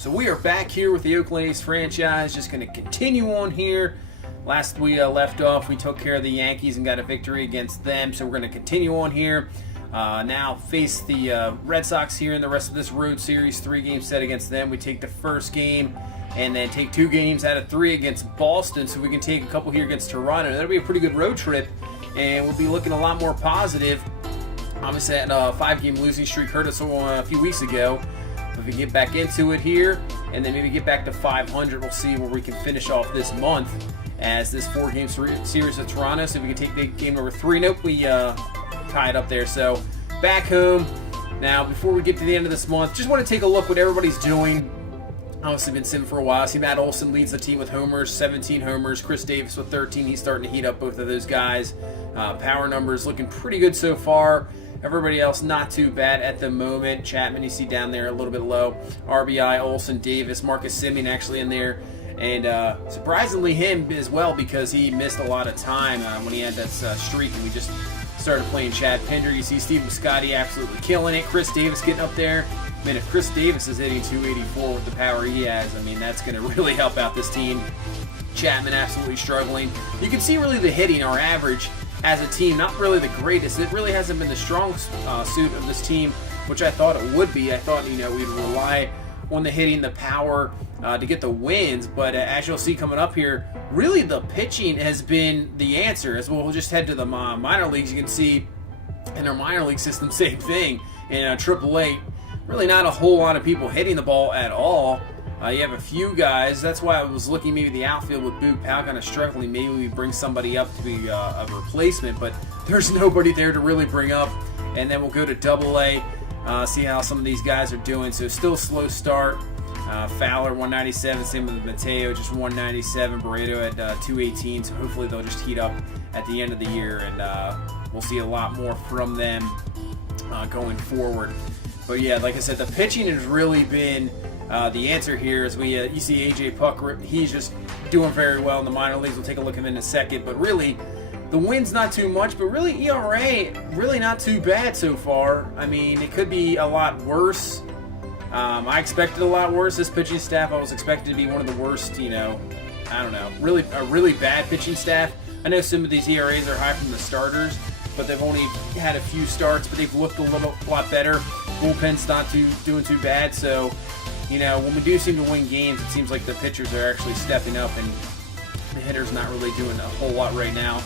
So we are back here with the Oakland A's franchise, just going to continue on here. Last we left off, we took care of the Yankees and got a victory against them, so we're going to continue on here. Now face the Red Sox here in the rest of this road series, 3-game set against them. We take the first game and then take 2 games out of 3 against Boston, so we can take a couple here against Toronto. That'll be a pretty good road trip, and we'll be looking a lot more positive. Obviously, that 5-game losing streak hurt us a few weeks ago. If we get back into it here, and then maybe get back to 500, we'll see where we can finish off this month as this 4-game series with Toronto. So if we can take the game number 3. Nope, we tied up there. So back home. Now, before we get to the end of this month, just want to take a look what everybody's doing. Obviously been sitting for a while. See, Matt Olson leads the team with homers, 17 homers. Chris Davis with 13. He's starting to heat up both of those guys. Power numbers looking pretty good so far. Everybody else not too bad at the moment. Chapman, you see down there a little bit low. RBI, Olson, Davis, Marcus Semien actually in there. And surprisingly him as well, because he missed a lot of time when he had that streak and we just started playing Chad Pinder. You see Steve Biscotti absolutely killing it. Chris Davis getting up there. Man, if Chris Davis is hitting 284 with the power he has, I mean, that's going to really help out this team. Chapman absolutely struggling. You can see really the hitting, our average as a team, not really the greatest. It really hasn't been the strong suit of this team, which I thought it would be. I thought, we'd rely on the hitting, the power to get the wins. But as you'll see coming up here, really the pitching has been the answer. As we'll just head to the minor leagues, you can see in our minor league system, same thing. In AAA, really not a whole lot of people hitting the ball at all. You have a few guys. That's why I was looking maybe the outfield with Boog Powell kind of struggling. Maybe we bring somebody up to be a replacement, but there's nobody there to really bring up. And then we'll go to AA, see how some of these guys are doing. So still slow start. Fowler 197, same with Mateo, just 197. Barreto at 218. So hopefully they'll just heat up at the end of the year, and we'll see a lot more from them going forward. But yeah, like I said, the pitching has really been the answer here. As you see AJ Puck, he's just doing very well in the minor leagues. We'll take a look at him in a second. But really, the wins not too much, but really ERA really not too bad so far. I mean, it could be a lot worse. I expected a lot worse. This pitching staff, I was expecting to be one of the worst, I don't know, really a really bad pitching staff. I know some of these ERAs are high from the starters, but they've only had a few starts, but they've looked a lot better. Bullpen's not doing too bad, so when we do seem to win games, it seems like the pitchers are actually stepping up, and the hitters not really doing a whole lot right now.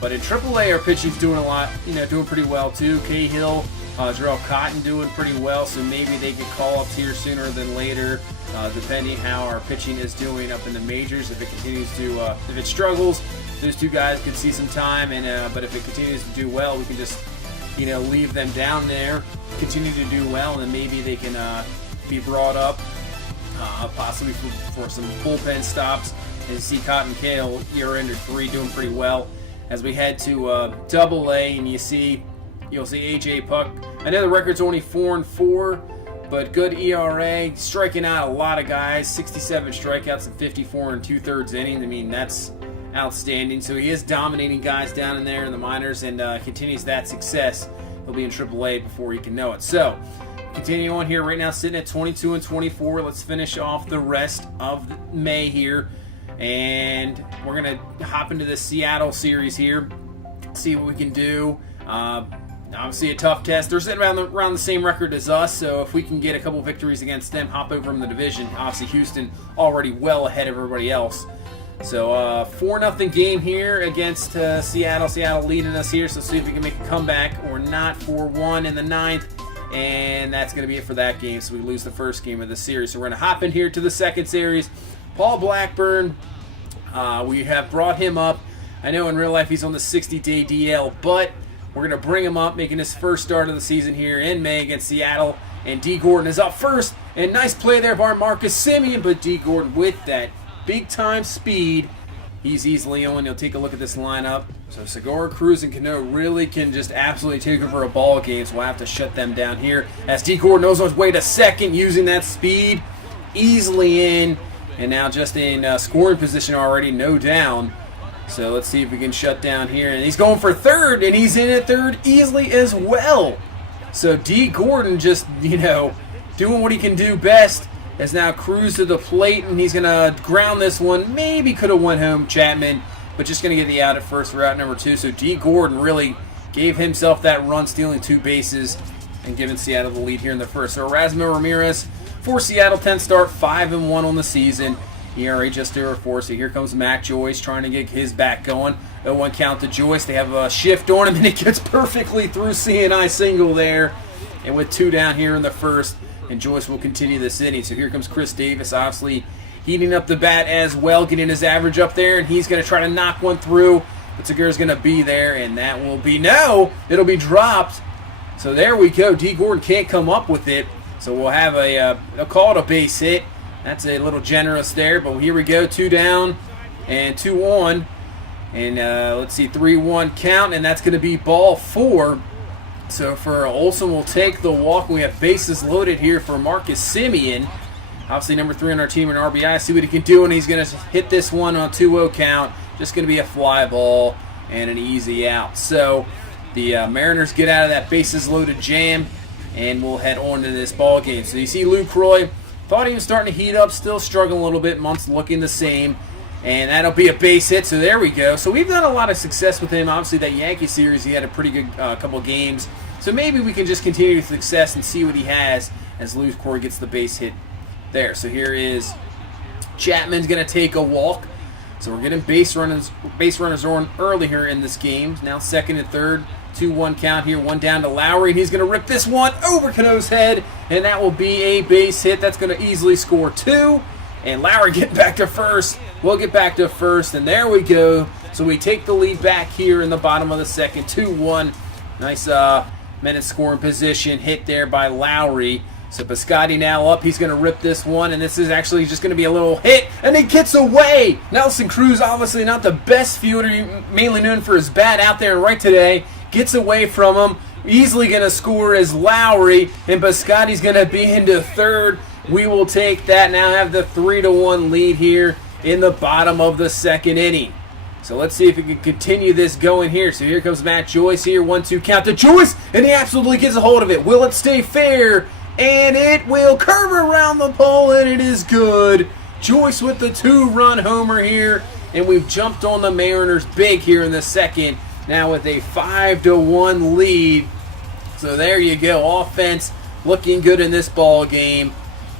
But in AAA, our pitching's doing a lot, doing pretty well too. Cahill, Jarrell Cotton doing pretty well, so maybe they get call-ups here sooner than later, depending how our pitching is doing up in the majors. If it continues to, if it struggles, those two guys could see some time, and but if it continues to do well, we can just, leave them down there, continue to do well, and then maybe they can be brought up, possibly for some bullpen stops. And see Cotton Cahill, year under 3, doing pretty well. As we head to AA, and you'll see AJ Puck. I know the record's only 4-4, but good ERA, striking out a lot of guys, 67 strikeouts and 54 and 2/3 innings. I mean, that's outstanding. So he is dominating guys down in there in the minors, and continues that success. He'll be in AAA before he can know it. So continue on here right now, sitting at 22 and 24. Let's finish off the rest of May here, and we're gonna hop into the Seattle series here, see what we can do. Obviously a tough test. They're sitting around the same record as us, so if we can get a couple victories against them, hop over in the division. Obviously Houston already well ahead of everybody else. So 4-0 game here against Seattle. Seattle leading us here, so see if we can make a comeback or not. 4-1 in the 9th, and that's going to be it for that game. So we lose the first game of the series. So we're going to hop in here to the second series. Paul Blackburn, we have brought him up. I know in real life he's on the 60-day DL, but we're going to bring him up, making his first start of the season here in May against Seattle. And D. Gordon is up first, and nice play there by Marcus Semien, but D. Gordon with that big-time speed, he's easily on. You'll take a look at this lineup. So Segura, Cruz, and Cano really can just absolutely take over a ball game, so we'll have to shut them down here. As D. Gordon knows on his way to second, using that speed, easily in, and now just in scoring position already, no down. So let's see if we can shut down here. And he's going for third, and he's in at third easily as well. So D. Gordon just, doing what he can do best. has now cruised to the plate, and he's going to ground this one. Maybe could have went home, Chapman, but just going to get the out at first for out number 2. So D. Gordon really gave himself that run, stealing 2 bases and giving Seattle the lead here in the first. So Erasmo Ramirez for Seattle, 10 start, 5-1 on the season. ERA just over 4. So here comes Matt Joyce trying to get his back going. 0-1 count to Joyce. They have a shift on him, and he gets perfectly through CNI single there. And with 2 down here in the first, and Joyce will continue this inning. So here comes Chris Davis, obviously heating up the bat as well, getting his average up there, and he's going to try to knock one through. But Segura's going to be there, and that will be, no, it'll be dropped. So there we go. D. Gordon can't come up with it. So we'll have a call it a base hit. That's a little generous there, but here we go. 2 down and 2 on. And let's see, 3-1 count, and that's going to be ball 4. So for Olsen, we'll take the walk. We have bases loaded here for Marcus Semien. Obviously number 3 on our team in RBI. See what he can do, and he's going to hit this one on 2-0 count. Just going to be a fly ball and an easy out. So the Mariners get out of that bases loaded jam, and we'll head on to this ball game. So you see Lucroy, thought he was starting to heat up, still struggling a little bit. Month's looking the same. And that'll be a base hit, so there we go. So we've done a lot of success with him. Obviously, that Yankee series, he had a pretty good couple games. So maybe we can just continue with success and see what he has as Lucroy gets the base hit there. So here is Chapman's going to take a walk. So we're getting base runners on early here in this game. Now second and third, 2-1 count here. 1 down to Lowry, and he's going to rip this one over Cano's head, and that will be a base hit. That's going to easily score 2. And Lowry getting back to first. We'll get back to first, and there we go. So we take the lead back here in the bottom of the second, 2-1. Nice minute scoring position hit there by Lowry. So Piscotty now up. He's going to rip this one, and this is actually just going to be a little hit, and it gets away. Nelson Cruz, obviously not the best fielder, mainly known for his bat out there right today, gets away from him. Easily going to score is Lowry, and Piscotty's going to be into third. We will take that, now have the 3-1 lead here in the bottom of the second inning. So let's see if we can continue this going here. So here comes Matt Joyce here, 1-2 count to Joyce, and he absolutely gets a hold of it. Will it stay fair? And it will curve around the pole, and it is good. Joyce with the 2-run homer here, and we've jumped on the Mariners big here in the second, now with a 5-1 lead. So there you go, offense looking good in this ball game,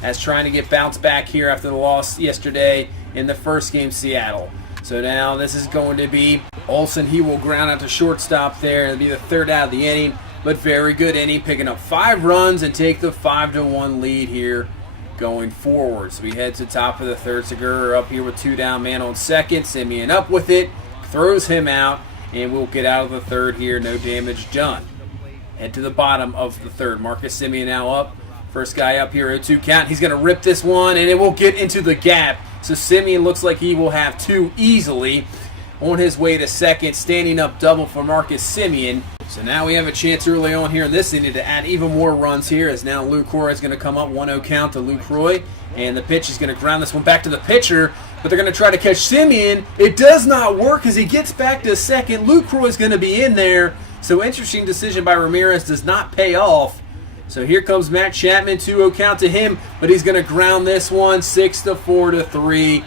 as trying to get bounced back here after the loss yesterday in the first game, Seattle. So now this is going to be Olsen. He will ground out to shortstop there. It'll be the 3rd out of the inning, but very good inning, picking up 5 runs and take the 5-1 lead here going forward. So we head to the top of the 3rd. Segura up here with 2 down, man on second. Semien up with it, throws him out, and we'll get out of the 3rd here. No damage done. Head to the bottom of the 3rd. Marcus Semien now up. First guy up here, 0-2 count. He's going to rip this one, and it will get into the gap. So Semien looks like he will have 2 easily. On his way to second, standing up double for Marcus Semien. So now we have a chance early on here in this inning to add even more runs here, as now Lucroy is going to come up, 1-0 count to Lucroy. And the pitch is going to ground this one back to the pitcher, but they're going to try to catch Semien. It does not work as he gets back to second. Lucroy is going to be in there. So interesting decision by Ramirez, does not pay off. So here comes Matt Chapman, 2-0 count to him, but he's going to ground this one, 6-4-3.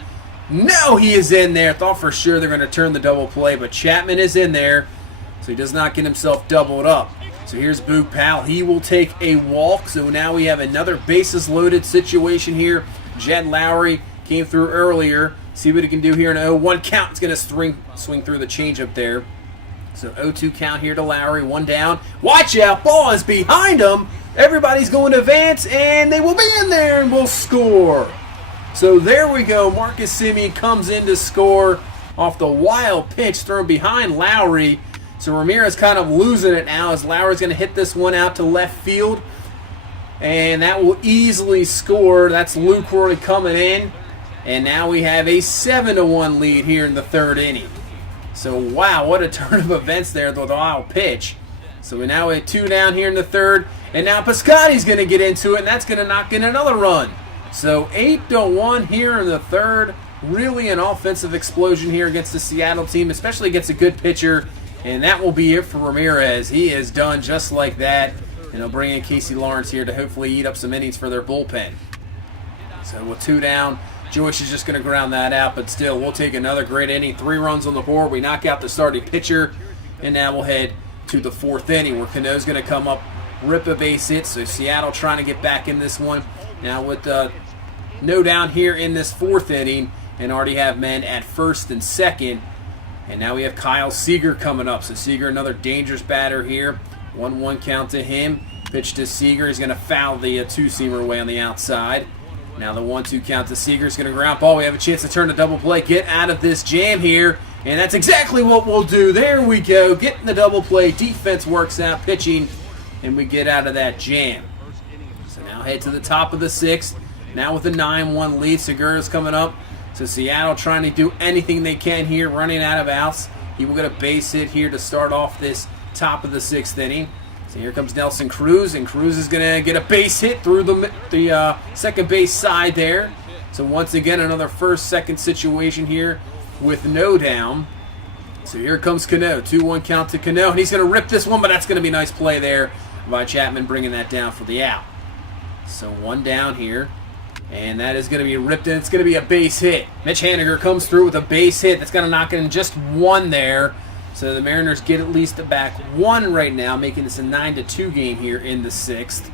No, he is in there. Thought for sure they're going to turn the double play, but Chapman is in there, so he does not get himself doubled up. So here's Boog Powell. He will take a walk, so now we have another bases loaded situation here. Jed Lowry came through earlier. See what he can do here in 0-1 count. It's going to swing through the changeup there. So 0-2 count here to Lowry, 1 down. Watch out, ball is behind him. Everybody's going to advance, and they will be in there and will score. So there we go. Marcus Semien comes in to score off the wild pitch thrown behind Lowry. So Ramirez kind of losing it now, as Lowry's going to hit this one out to left field. And that will easily score. That's Lucroy coming in. And now we have a 7-1 lead here in the 3rd inning. So wow, what a turn of events there with the wild pitch. So we now have 2 down here in the 3rd. And now Piscotty's going to get into it, and that's going to knock in another run. So 8-1 here in the 3rd. Really an offensive explosion here against the Seattle team, especially against a good pitcher. And that will be it for Ramirez. He is done just like that. And he'll bring in Casey Lawrence here to hopefully eat up some innings for their bullpen. So with 2 down, Joyce is just going to ground that out, but still, we'll take another great inning. 3 runs on the board. We knock out the starting pitcher, and now we'll head to the 4th inning where Cano's going to come up, rip a base hit. So Seattle trying to get back in this one. Now with no down here in this 4th inning, and already have men at first and second. And now we have Kyle Seager coming up. So Seager, another dangerous batter here. 1-1 count to him. Pitch to Seager. He's going to foul the 2-seamer away on the outside. Now the 1-2 count to Seager is going to ground ball. We have a chance to turn the double play. Get out of this jam here. And that's exactly what we'll do. There we go. Getting the double play. Defense works out. Pitching. And we get out of that jam. So now head to the top of the 6th. Now with a 9-1 lead. Segura's coming up. So Seattle trying to do anything they can here. Running out of outs. He will get a base hit here to start off this top of the 6th inning. So here comes Nelson Cruz, and Cruz is going to get a base hit through the second base side there. So once again, another first-second situation here with no down. So here comes Cano. 2-1 count to Cano, and he's going to rip this one, but that's going to be a nice play there by Chapman bringing that down for the out. So 1 down here, and that is going to be ripped in. It's going to be a base hit. Mitch Haniger comes through with a base hit. That's going to knock in just 1 there. So the Mariners get at least a back 1 right now, making this a 9-2 game here in the 6th.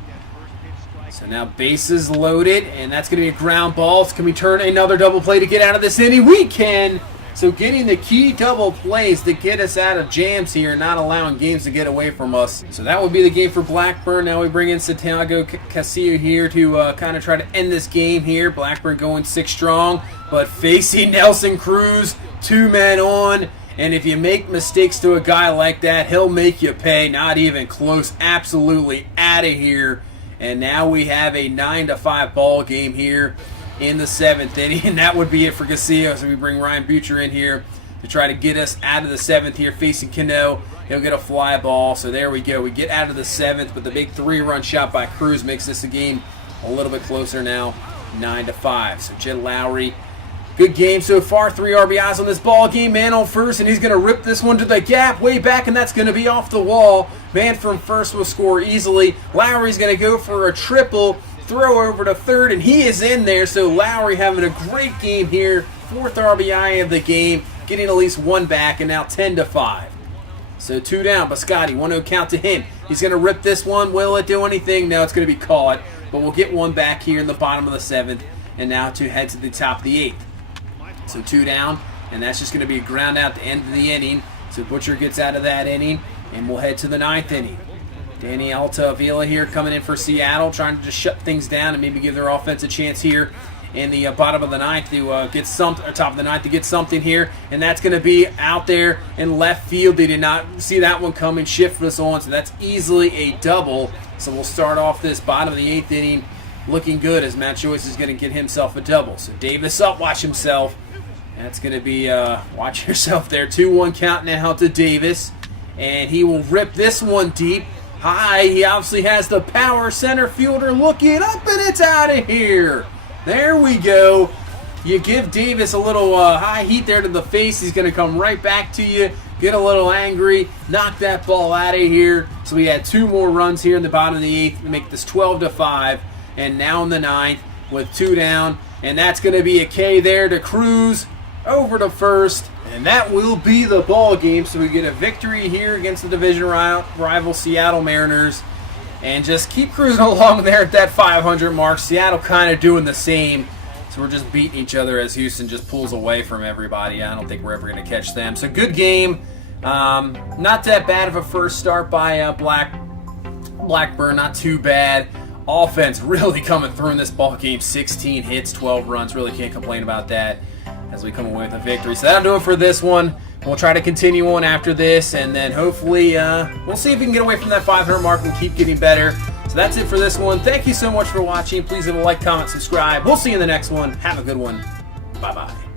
So now bases loaded, and that's going to be a ground ball. Can we turn another double play to get out of this inning? We can! So getting the key double plays to get us out of jams here, not allowing games to get away from us. So that would be the game for Blackburn. Now we bring in Santiago Castillo here to kind of try to end this game here. Blackburn going 6 strong, but facing Nelson Cruz, 2 men on. And if you make mistakes to a guy like that, he'll make you pay. Not even close. Absolutely out of here. And now we have a 9-5 ball game here in the 7th inning. And that would be it for Castillo. So we bring Ryan Butcher in here to try to get us out of the 7th here facing Cano. He'll get a fly ball. So there we go. We get out of the 7th, but the big 3-run shot by Cruz makes this a game a little bit closer now, 9-5. So Jed Lowry, good game so far. 3 RBIs on this ball game. Man on first, and he's going to rip this one to the gap way back, and that's going to be off the wall. Man from first will score easily. Lowry's going to go for a triple. Throw over to third, and he is in there. So Lowry having a great game here. 4th RBI of the game, getting at least 1 back, and now 10-5. So 2 down. Biscotti, 1-0 count to him. He's going to rip this one. Will it do anything? No, it's going to be caught. But we'll get 1 back here in the bottom of the 7th, and now to head to the top of the 8th. So 2 down, and that's just going to be a ground out at the end of the inning. So Butcher gets out of that inning, and we'll head to the 9th inning. Danny Altavilla here coming in for Seattle, trying to just shut things down and maybe give their offense a chance here in the bottom of the 9th to get something, or top of the 9th to get something here. And that's going to be out there in left field. They did not see that one coming, shift this on, so that's easily a double. So we'll start off this bottom of the 8th inning looking good as Matt Joyce is going to get himself a double. So Davis up, watch himself. That's going to be, watch yourself there. 2-1 count now to Davis. And he will rip this one deep. High. He obviously has the power. Center fielder looking up, and it's out of here. There we go. You give Davis a little high heat there to the face. He's going to come right back to you. Get a little angry. Knock that ball out of here. So we had 2 more runs here in the bottom of the 8th to make this 12-5. And now in the 9th with 2 down. And that's going to be a K there to Cruz. Over to first, and that will be the ball game. So we get a victory here against the division rival Seattle Mariners, and just keep cruising along there at that 500 mark. Seattle kind of doing the same, so we're just beating each other as Houston just pulls away from everybody. I don't think we're ever going to catch them. So good game. Not that bad of a first start by Blackburn. Not too bad. Offense really coming through in this ball game. 16 hits, 12 runs. Really can't complain about that as we come away with a victory. So that'll do it for this one. We'll try to continue on after this, and then hopefully we'll see if we can get away from that 500 mark and keep getting better. So that's it for this one. Thank you so much for watching. Please leave a like, comment, subscribe. We'll see you in the next one. Have a good one. Bye-bye.